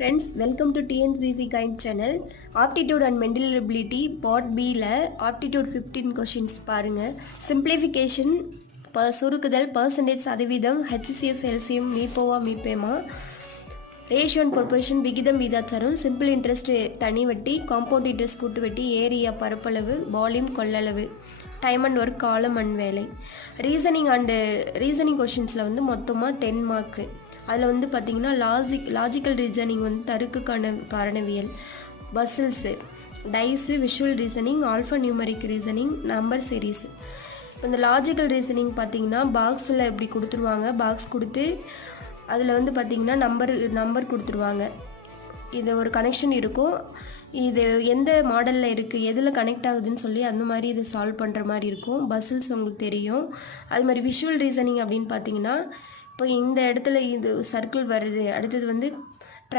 friends, welcome to TNPSC Kind channel. Aptitude and Mental Ability Part B ல Aptitude 15 questions பாருங்க. Simplification, சுருக்குதல், percentage சதவீதம், HCF, LCM, மீப்போவா மீப்பேமா, ரேஷியோ அண்ட் ப்ரொபோர்ஷன், விகிதம் விகிதாச்சாரம், சிம்பிள் இன்ட்ரெஸ்ட் தனி வட்டி, காம்பவுண்ட் இன்ட்ரெஸ்ட் கூட்டு வட்டி, ஏரியா பரப்பளவு, வால்யூம் கொள்ளளவு, டைம் அண்ட் ஒர்க் காலம் அண்ட் வேலை. ரீசனிங் கொஷின்ஸில் வந்து மொத்தமாக 10 மார்க்கு. அதில் வந்து பார்த்திங்கன்னா லாஜிக்கல் ரீசனிங் வந்து தருக்குக்கான காரணவியல், puzzles, dice, visual reasoning, alphanumeric reasoning, number series. இப்போ இந்த லாஜிக்கல் ரீசனிங் பார்த்திங்கன்னா பாக்ஸில் இப்படி கொடுத்துருவாங்க. பாக்ஸ் கொடுத்து அதில் வந்து பார்த்திங்கன்னா நம்பர் கொடுத்துருவாங்க. இது ஒரு கனெக்ஷன் இருக்கும். இது எந்த மாடலில் இருக்குது, எதில் கனெக்ட் ஆகுதுன்னு சொல்லி அந்த மாதிரி இது சால்வ் பண்ணுற மாதிரி இருக்கும். பசில்ஸ் உங்களுக்கு தெரியும். அது மாதிரி விஷுவல் ரீசனிங் அப்படின்னு பார்த்தீங்கன்னா, இப்போ இந்த இடத்துல இது சர்க்கிள் வருது, அடுத்தது வந்து